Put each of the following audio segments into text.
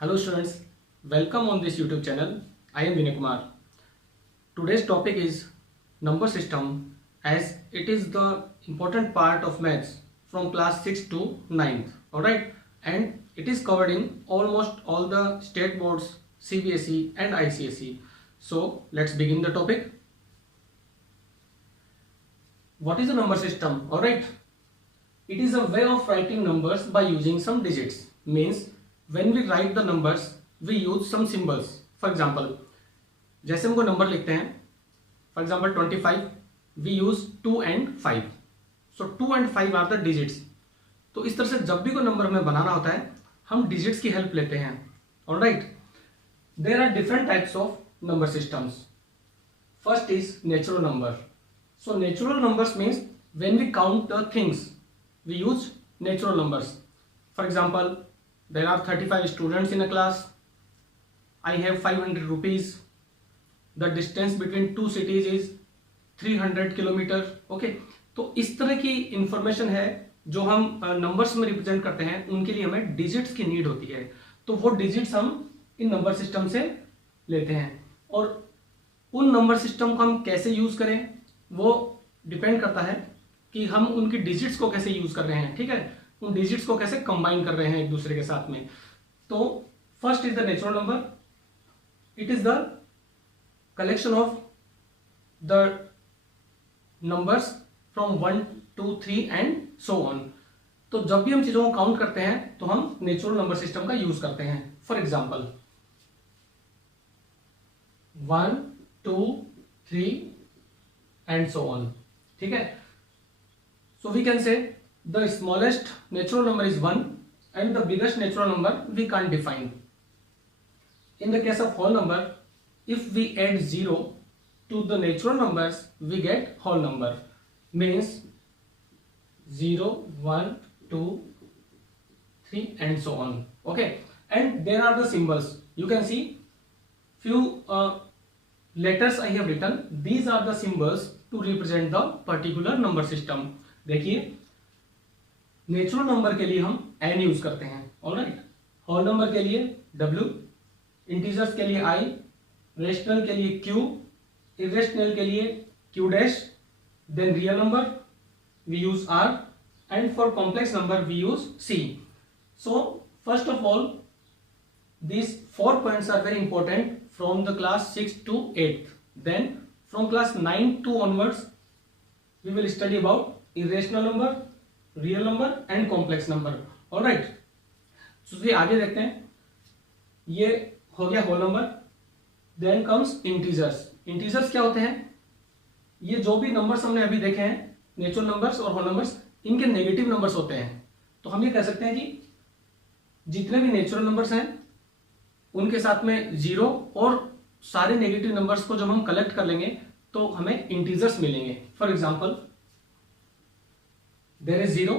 Hello students, welcome on this YouTube channel. I am Vinay Kumar. Today's topic is number system as it is the important part of maths from class 6 to 9th. Alright, and it is covered in almost all the state boards, CBSE and ICSE. So let's begin the topic. What is a number system? Alright, it is a way of writing numbers by using some digits. Means when we write the numbers we use some symbols. For example, जैसे हम कोई नंबर लिखते हैं, for example 25, we use 2 and 5. So 2 and 5 are the digits. तो इस तरह से जब भी कोई नंबर हमें बनाना होता है हम डिजिट्स की हेल्प लेते हैं. Alright, there are different types of number systems. First is natural number. So natural numbers means when we count the things we use natural numbers. For example, there are 35 students in a class. I have 500 rupees. The distance between two cities is 300 kilometre. Okay, तो इस तरह की इंफॉर्मेशन है जो हम नंबर्स में रिप्रेजेंट करते हैं, उनके लिए हमें डिजिट्स की नीड होती है. तो वो डिजिट्स हम इन नंबर सिस्टम से लेते हैं और उन नंबर सिस्टम को हम कैसे यूज करें वो डिपेंड करता है कि हम उनकी डिजिट्स को कैसे यूज कर रहे हैं. ठीक है, उन डिजिट्स को कैसे कंबाइन कर रहे हैं एक दूसरे के साथ में. तो first is the natural number. It is the collection of the numbers from 1 2 3 and so on. तो जब भी हम चीजों को काउंट करते हैं तो हम नेचुरल नंबर सिस्टम का यूज करते हैं. For example 1 2 3 and so on. ठीक है, so we can say the smallest natural number is 1 and the biggest natural number we can't define. In the case of whole number, if we add 0 to the natural numbers we get whole number. Means 0 1 2 3 and so on. Okay, and there are the symbols. You can see few letters I have written. These are the symbols to represent the particular number system. देखिए, natural number के लिए हम n use करते हैं. Alright, whole number के लिए w, integers के लिए i, रेशनल के लिए q, इरेशनल के लिए q dash, then real number we use r and for complex number we use c. So first of all these 4 points are very important from the class 6 to 8th. Then from class 9 to onwards we will study about irrational number, real number and complex number. All right, so चलिए आगे देखते हैं. ये हो गया whole number. Then comes integers. Integers क्या होते हैं? ये जो भी नंबर्स हमने अभी देखे हैं, नेचुरल नंबर्स और होल नंबर्स, इनके नेगेटिव नंबर्स होते हैं. तो हम ये कह सकते हैं कि जितने भी नेचुरल नंबर्स हैं उनके साथ में जीरो और सारे नेगेटिव नंबर्स को जब हम कलेक्ट कर लेंगे तो हमें इंटीजर्स मिलेंगे. For example there is 0.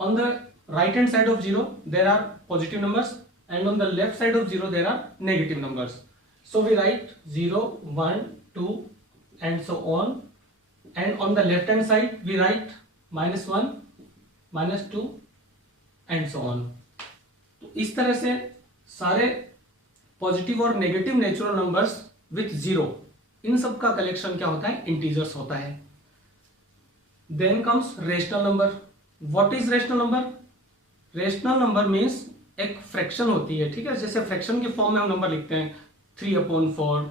On the right hand side of 0 there are positive numbers and on the left side of 0 there are negative numbers. So we write 0 1 2 and so on, and on the left hand side we write -1 -2 and so on. तो इस तरह से सारे positive और negative natural numbers with zero, इन सब का कलेक्शन क्या होता है? इंटीजर्स होता है. Then comes rational number. What is rational number? Rational number means एक फ्रैक्शन होती है. ठीक है, जैसे फ्रैक्शन के फॉर्म में हम नंबर लिखते हैं 3/4,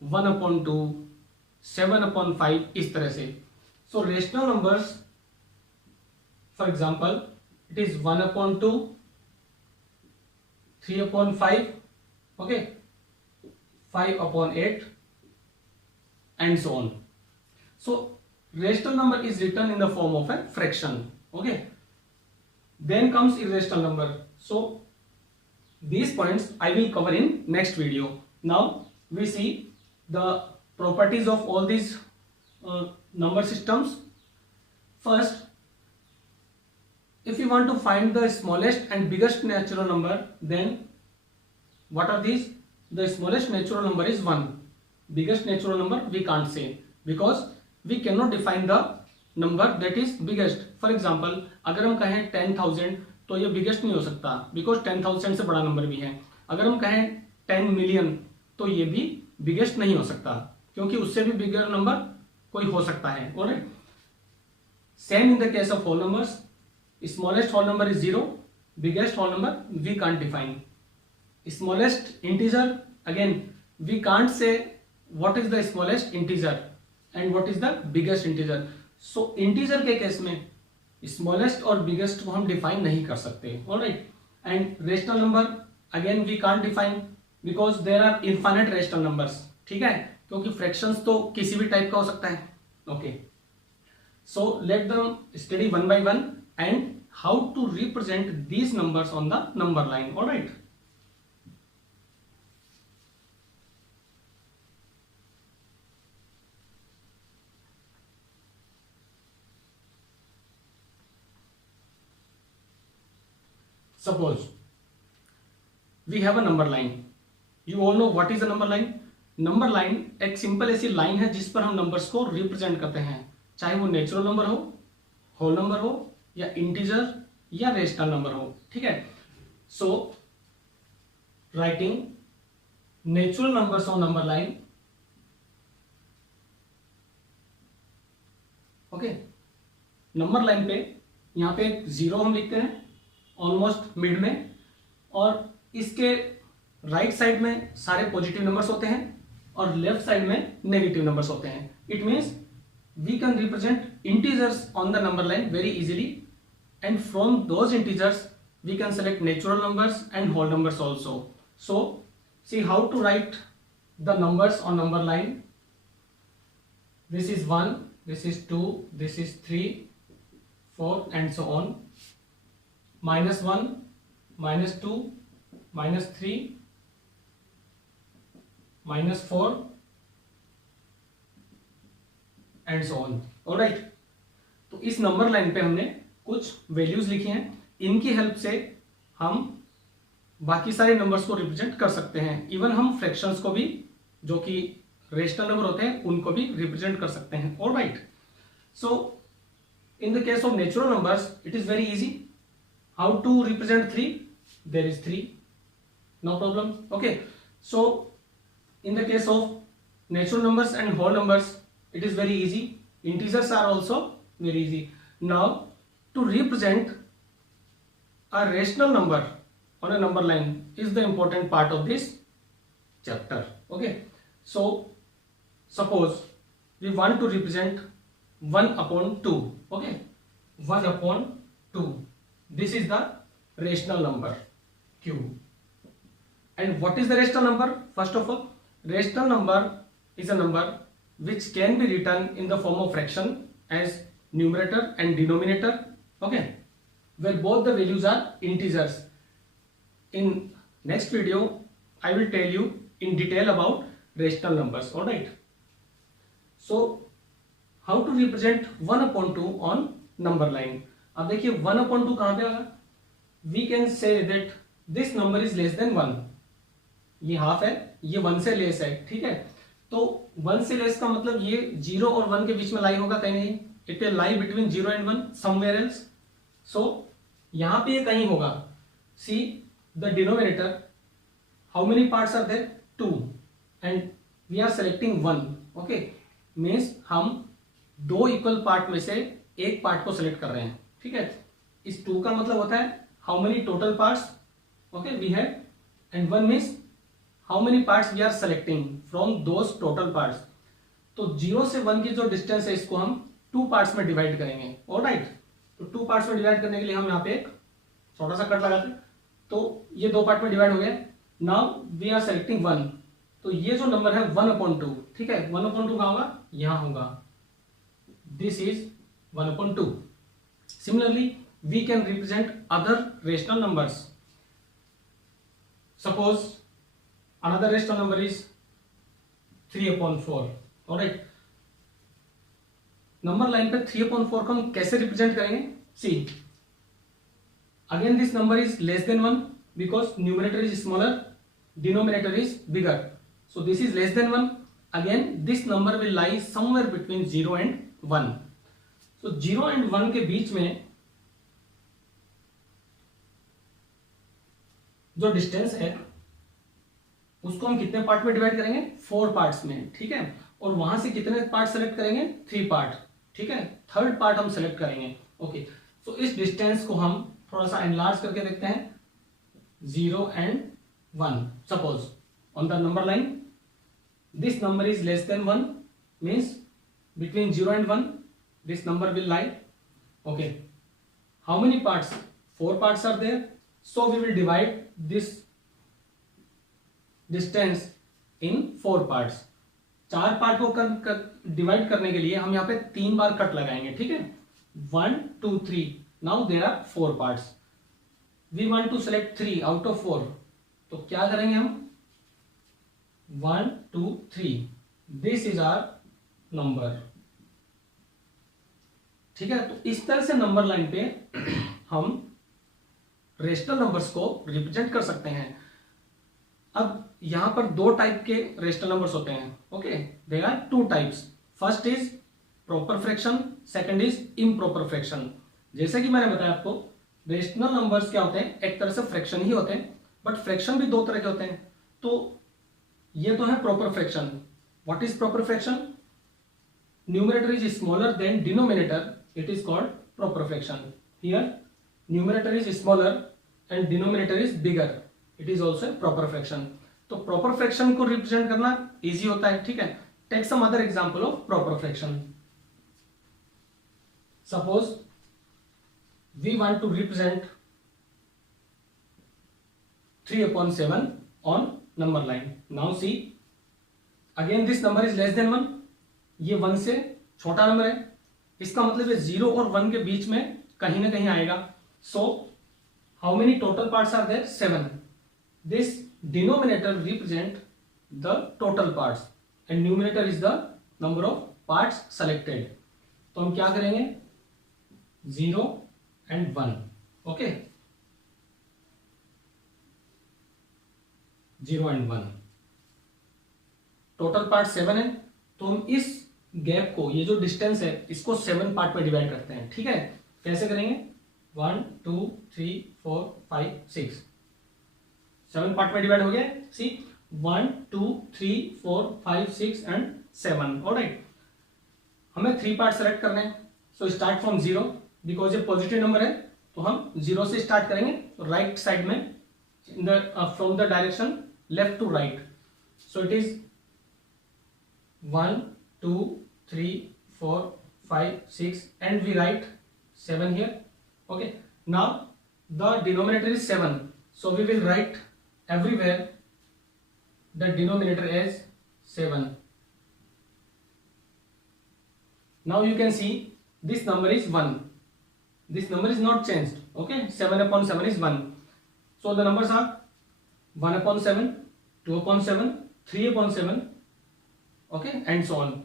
1/2, 7/5, इस तरह से. So rational numbers, for example it is 1/2, 3/5, okay, 5/8 and so on. So rational number is written in the form of a fraction. Okay, then comes irrational number. So these points I will cover in next video. Now we see the properties of all these number systems. First, if you want to find the smallest and biggest natural number, then what are these? The smallest natural number is 1. Biggest natural number we can't say because we cannot define the number that is biggest. For example, अगर हम कहें 10,000 तो ये बिगेस्ट नहीं हो सकता, बिकॉज 10,000 से बड़ा नंबर भी है। अगर हम कहें 10 मिलियन तो ये भी बिगेस्ट नहीं हो सकता, क्योंकि उससे भी बिगर नंबर कोई हो सकता है। Alright, same in the case of whole numbers, smallest whole number is 0, biggest whole number we can't define. Smallest integer, again we can't say what is the smallest integer and what is the biggest integer. So integer के केस में smallest और biggest को हम define नहीं कर सकते। Alright, and rational number again we can't define because there are infinite rational numbers. ठीक है, क्योंकि फ्रैक्शंस तो किसी भी टाइप का हो सकता है। Okay, so let them study one by one and how to represent these numbers on the number line. Alright, suppose we have a number line, you all know what is a number line। Number line एक सिंपल ऐसी लाइन है जिस पर हम नंबर्स को रिप्रेजेंट करते हैं, चाहे वो नेचुरल नंबर हो, होल नंबर हो, या इंटीजर या रेशनल नंबर हो। ठीक है, so writing natural numbers on number line. Okay, number line पे यहां पे 0 हम लिखते हैं ऑलमोस्ट मिड में, और इसके राइट साइड में सारे पॉजिटिव नंबर्स होते हैं और लेफ्ट साइड में नेगेटिव नंबर्स होते हैं। It means we can represent integers on the number line very easily, and from those integers we can select natural numbers and whole numbers also. So see how to write the numbers on number line. This is 1, this is 2, this is 3, 4 and so on. -1, -2, -3, -4 and so on. Alright, तो इस number line पे हमने कुछ वैल्यूज लिखी हैं, इनकी हेल्प से हम बाकी सारे नंबर्स को रिप्रेजेंट कर सकते हैं। इवन हम फ्रैक्शंस को भी, जो कि रेशनल नंबर होते हैं, उनको भी रिप्रेजेंट कर सकते हैं। Alright, so in the case of natural numbers it is very easy. How to represent 3? There is 3, no problem. Okay, so in the case of natural numbers and whole numbers it is very easy. Integers are also very easy. Now to represent a rational number on a number line is the important part of this chapter. Okay, so suppose we want to represent 1 upon 2. Okay, 1 upon 2, this is the rational number q. And what is the rational number? First of all, rational number is a number which can be written in the form of fraction as numerator and denominator. Okay, where both the values are integers. In next video I will tell you in detail about rational numbers. All right, so how to represent 1 upon 2 on number line? अब देखिए 1 upon 2 कहां पे आएगा? We can say that this number is less than 1. ये हाफ है, ये 1 से लेस है। ठीक है, तो 1 से लेस का मतलब ये 0 और 1 के बीच में लाई होगा, कहीं नहीं। It will lie between 0 and 1 somewhere else. So यहां पे ये कहीं होगा। See the denominator, how many parts are there? 2, and we are selecting 1. Okay, means हम 2 इक्वल पार्ट में से एक पार्ट को सेलेक्ट कर रहे हैं। ठीक है, इस 2 का मतलब होता है how many total parts okay we have, and 1 means how many parts we are selecting from those total parts. तो 0 से 1 की जो डिस्टेंस है इसको हम 2 पार्ट्स में डिवाइड करेंगे। ऑलराइट, तो 2 पार्ट्स में डिवाइड करने के लिए हम यहाँ पे एक छोटा सा कट लगाते हैं, तो ये 2 पार्ट में डिवाइड हो गया। नाउ वी आर सेलेक्टिंग 1, तो ये जो नंबर है 1 upon 2, ठीक है, 1 upon 2 कहाँ होगा? यहाँ होगा। दिस इज 1 upon 2. Similarly, we can represent other rational numbers. Suppose another rational number is 3 upon 4. Alright, number line पे 3 upon 4 को हम कैसे रिप्रेजेंट करेंगे? See again this number is less than 1 because numerator is smaller, denominator is bigger, so this is less than 1. Again this number will lie somewhere between 0 and 1. So 0 and 1 के बीच में जो distance है उसको हम कितने पार्ट में divide करेंगे, 4 पार्ट्स में, ठीक है। और वहां से कितने पार्ट सेलेक्ट करेंगे, 3 पार्ट, ठीक है। थर्ड पार्ट हम सेलेक्ट करेंगे। ओके, सो इस डिस्टेंस को हम थोड़ा सा एनलार्ज करके देखते हैं, 0 and 1. Suppose on the number line this number is less than 1, means between 0 and 1 this number will lie. Okay, how many parts, 4 parts are there, so we will divide this distance in 4 parts. 4 पार्ट को डिवाइड करने के लिए हम यहाँ पे 3 बार कट लगाएंगे, ठीक है। 1 2 3, now there are 4 parts, we want to select 3 out of 4, तो क्या करेंगे हम, 1 2 3, दिस इज आवर नंबर, ठीक है। तो इस तरह से नंबर लाइन पे हम रेशनल नंबर्स को रिप्रेजेंट कर सकते हैं। अब यहां पर 2 टाइप के रेशनल नंबर्स होते हैं। Okay, there are 2 types, first is proper fraction, second is improper fraction. जैसे कि मैंने बताया आपको, रेशनल नंबर्स क्या होते हैं, एक तरह से फ्रैक्शन ही होते हैं, बट फ्रैक्शन भी 2 तरह के होते हैं। तो ये तो है proper fraction. What is proper fraction, numerator is smaller than denominator, it is called proper fraction. Here numerator is smaller and denominator is bigger, it is also a proper fraction. तो proper fraction को represent करना easy होता है, ठीक है। Take some other example of proper fraction. Suppose we want to represent 3/7 on number line. Now see, again this number is less than 1, ये 1 से छोटा नंबर है, इसका मतलब है 0 और 1 के बीच में कहीं ना कहीं आएगा। So how many total parts are there, 7. This denominator represent the total parts and numerator is the number of parts selected. तो हम क्या करेंगे, 0 and 1, okay, 0 and 1, total part 7 है, तो हम इस गैप को, ये जो डिस्टेंस है, इसको 7 पार्ट में डिवाइड करते हैं, ठीक है। कैसे करेंगे, 1 2 3 4 5 6, 7 पार्ट में डिवाइड हो गया। सी 1 2 3 4 5 6 एंड 7, ऑलराइट। हमें 3 पार्ट सेलेक्ट करने हैं, सो स्टार्ट फ्रॉम 0, बिकॉज ये पॉजिटिव नंबर है, तो हम 0 से स्टार्ट करेंगे राइट साइड में, in the from the direction left to right. So it is 1 2 3 4 5 6 and we write 7 here. Okay, now the denominator is 7, so we will write everywhere the denominator as 7. Now you can see this number is 1, this number is not changed. Okay, 7/7 is 1, so the numbers are 1/7, 2/7, 3/7, okay, and so on.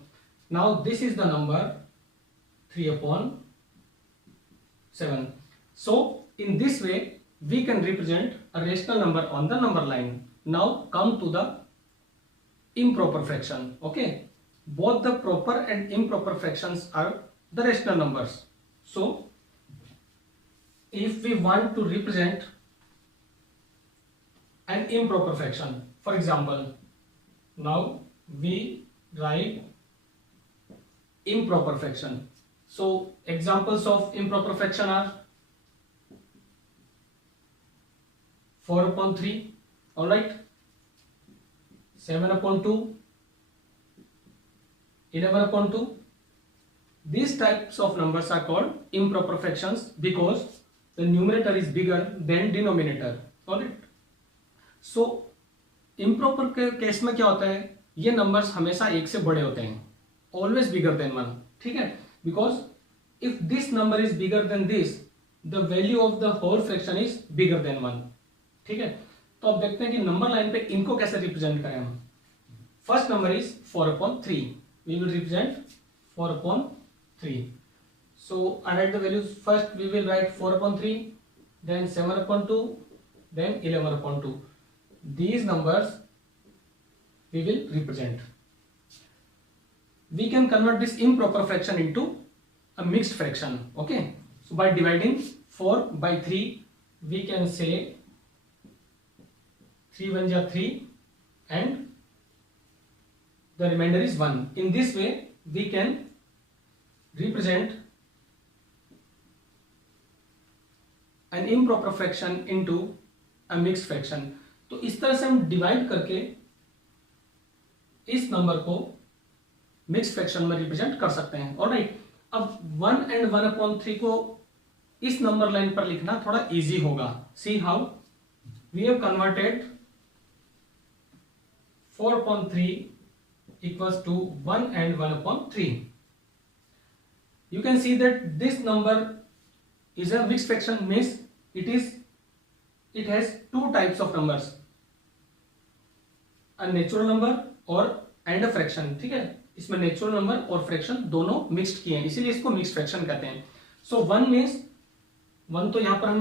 Now this is the number 3/7. So in this way we can represent a rational number on the number line. Now come to the improper fraction. Okay, both the proper and improper fractions are the rational numbers. So if we want to represent an improper fraction, for example, now we write improper fraction. So examples of improper fraction are 4/3, all right, 7/2, 11/2. These types of numbers are called improper fractions because the numerator is bigger than denominator, all right. So improper के केस में क्या होता है, ये नंबर्स हमेशा 1 से बड़े होते हैं, always bigger than 1, ठीक है। because if this number is bigger than this, the value of the whole fraction is bigger than 1, ठीक है। तो अब देखते हैं कि नंबर लाइन पे इनको कैसे रिप्रेजेंट करें हम। First number is 4/3, we will represent 4/3. So I write the values, first we will write 4/3, then 7/2, then 11/2. These numbers we will represent. We can convert this improper fraction into a mixed fraction. Okay, so by dividing 4 by 3 we can say 3 1 जा 3 and the remainder is 1. In this way we can represent an improper fraction into a mixed fraction. तो इस तरह से हम डिवाइड करके इस नंबर को mix fraction में रिप्रेजेंट कर सकते हैं. ऑलराइट, अब 1 and 1/3 को इस नंबर लाइन पर लिखना थोड़ा इजी होगा. See how we have converted 4/3 equals to 1 and 1/3. You can see that this number is a mixed fraction, means it has two types of numbers, a natural number और and a fraction. ठीक है, इसमें natural number और फ्रैक्शन दोनों मिक्स्ड किए हैं, इसीलिए इसको मिक्स्ड फ्रैक्शन कहते हैं. सो 1 मीन्स 1 तो यहां पर हम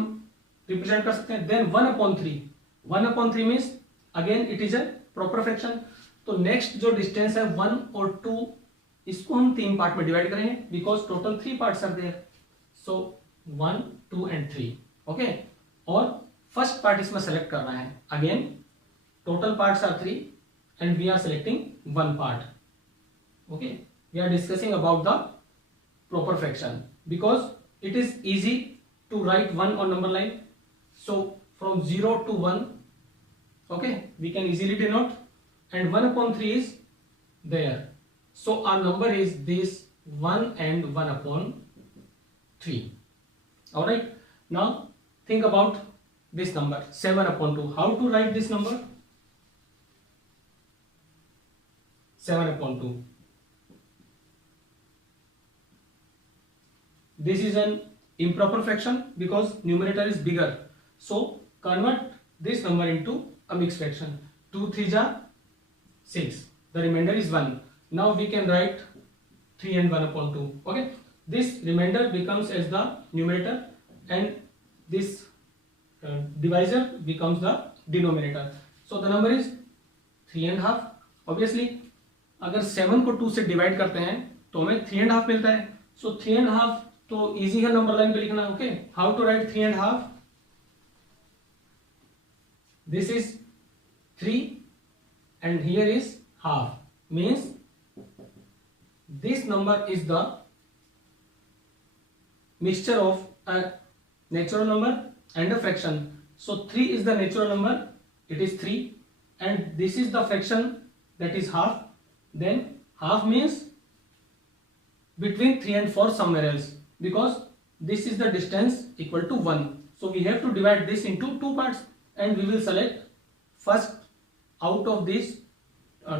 रिप्रेजेंट कर सकते हैं. Then 1/3 means again it is a proper fraction. तो नेक्स्ट जो डिस्टेंस है 1 और 2, इसको हम 3 पार्ट में डिवाइड करेंगे because total 3 parts are there. So 1 2 and 3. Okay, और फर्स्ट पार्ट इसमें सेलेक्ट करना है. Again total parts are 3 and we are selecting one part. Okay, we are discussing about the proper fraction because it is easy to write 1 on number line. So from 0 to 1, okay, we can easily denote, and 1/3 is there. So our number is this 1 and 1/3. All right, now think about this number 7/2. How to write this number? 7/2. This is an improper fraction because numerator is bigger. So convert this number into a mixed fraction. 2 3 जा 6. The remainder is 1. Now we can write 3 and 1/2. Okay. This remainder becomes as the numerator and this divisor becomes the denominator. So the number is 3.5. Obviously अगर 7 को 2 से डिवाइड करते हैं तो हमें 3.5 मिलता है. सो 3.5 तो इजी है नंबर लाइन पे लिखना. Okay, how to write 3.5? This is 3 and here is half, means this number is the mixture of a natural number and a fraction. So 3 is the natural number, it is 3, and this is the fraction, that is half. Then half means between 3 and 4 somewhere else, because this is the distance equal to 1. So we have to divide this into 2 parts and we will select first out of these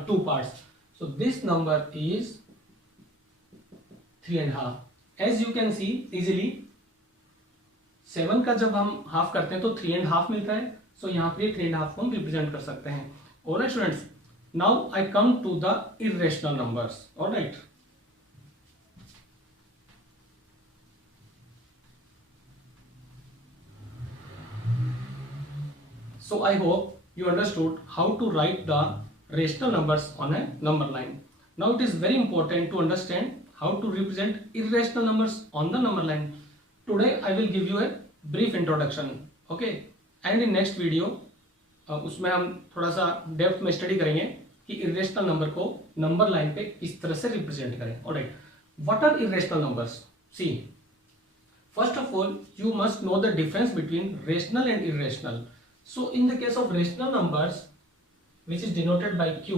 2 parts. So this number is 3.5. As you can see easily, 7 का जब हम हाफ करते हैं तो 3.5 मिलता है. So यहाँ पे 3.5 को हम रिप्रेजेंट कर सकते हैं. Alright students, now I come to the irrational numbers. Alright. So I hope you understood how to write the rational numbers on a number line. Now it is very important to understand how to represent irrational numbers on the number line. Today I will give you a brief introduction. Okay, and in next video उसमें हम थोड़ा सा डेप्थ में study करेंगे कि irrational number को number line पे किस तरह से रिप्रेजेंट करें. Alright, what are irrational numbers? See, first of all you must know the difference between rational and irrational. So in the case of rational numbers which is denoted by q,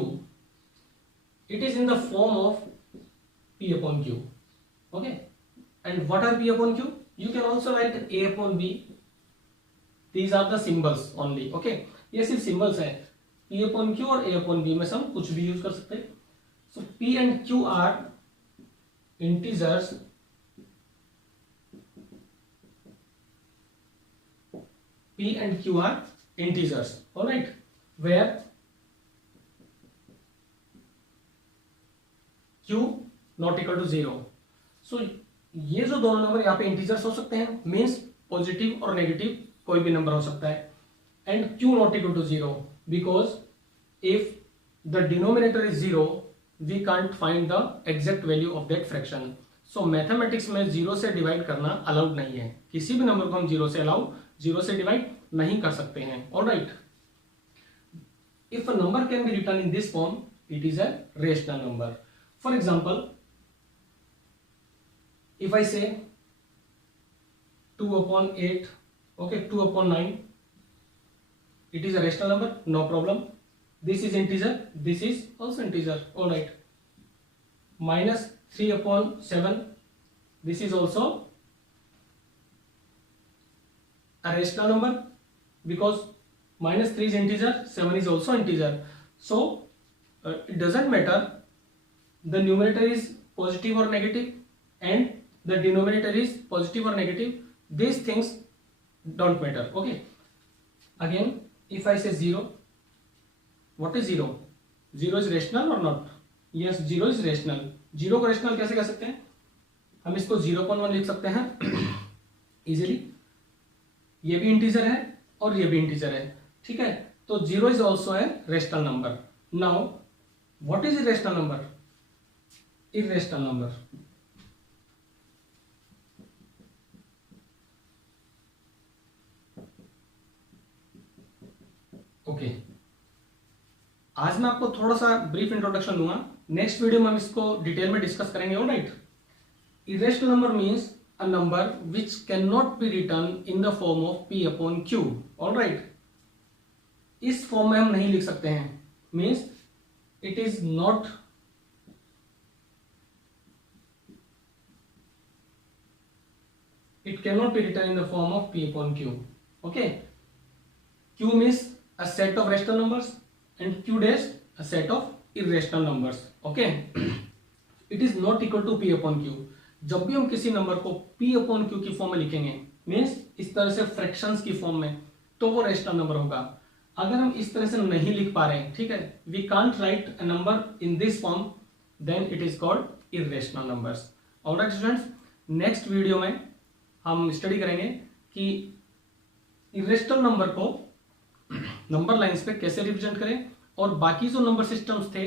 it is in the form of p upon q. Okay, and what are p upon q? You can also write a upon b. These are the symbols only. Okay, ये सिर्फ सिंबल्स है. p upon q और a upon b में से हम कुछ भी यूज कर सकते हैं. So p and q are integers p and q are integers. All right, where q not equal to 0. सो ये जो दोनों नंबर यहाँ पे इंटीजर्स हो सकते हैं, मीन्स पॉजिटिव और नेगेटिव कोई भी नंबर हो सकता है. And q not equal to 0 because if the denominator is 0 we can't find the exact value of that fraction. So mathematics में 0 से डिवाइड करना अलाउड नहीं है. किसी भी नंबर को हम 0 से डिवाइड नहीं कर सकते हैं. Alright, if a number can be written in this form, it is a rational number. For example, if I say 2 upon 8, okay, 2 upon 9, it is a rational number, no problem. This is integer, this is also integer, all right. Minus 3 upon 7, this is also a rational number because minus 3 is integer, 7 is also integer. So it doesn't matter the numerator is positive or negative and the denominator is positive or negative. These things don't matter, okay. Again, if I say 0, what is 0? 0 is rational or not? Yes, 0 is rational. 0 को rational कैसे कह सकते हैं? हम इसको 0.1 लिख सकते हैं इजीली. ये भी इंटीजर है और ये भी इंटीजर है, ठीक है. तो 0 is also a rational number. Now, what is irrational number? Irrational number. ओके, आज मैं आपको थोड़ा सा ब्रीफ इंट्रोडक्शन दूंगा. नेक्स्ट वीडियो में हम इसको डिटेल में डिस्कस करेंगे, alright. Irrational number means a number which can not be written in the form of p upon q, alright. इस फॉर्म में हम नहीं लिख सकते हैं, means it is not it cannot be written in the form of p upon q. Okay, q means a set of rational numbers and q dash a set of irrational numbers. Okay, it is not equal to p upon q. जब भी हम किसी नंबर को p upon q की फॉर्म में लिखेंगे, मीन्स इस तरह से फ्रैक्शंस की फॉर्म में, तो वो रेशनल नंबर होगा. अगर हम इस तरह से नहीं लिख पा रहे हैं, ठीक है, we can't write a number in this form, then it is called irrational numbers. Alright students, next video में हम स्टडी करेंगे कि इरेशनल नंबर को नंबर लाइंस पे कैसे रिप्रेजेंट करें और बाकी जो नंबर सिस्टम्स थे,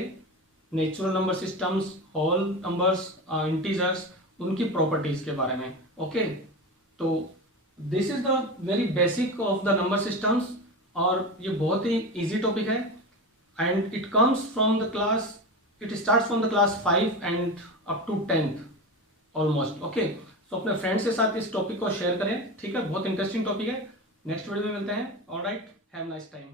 natural number systems, whole numbers, integers, उनकी प्रॉपर्टीज के बारे में. ओके, तो this is the very basic of the number systems और ये बहुत ही इजी टॉपिक है and it comes from the class, it starts from the class 5 and up to 10th almost. Okay, तो अपने फ्रेंड्स के साथ इस टॉपिक को शेयर करें, ठीक है, बहुत इंटरेस्टिंग टॉपिक है. नेक्स्ट वीडियो में मिलते हैं. Alright, have nice time.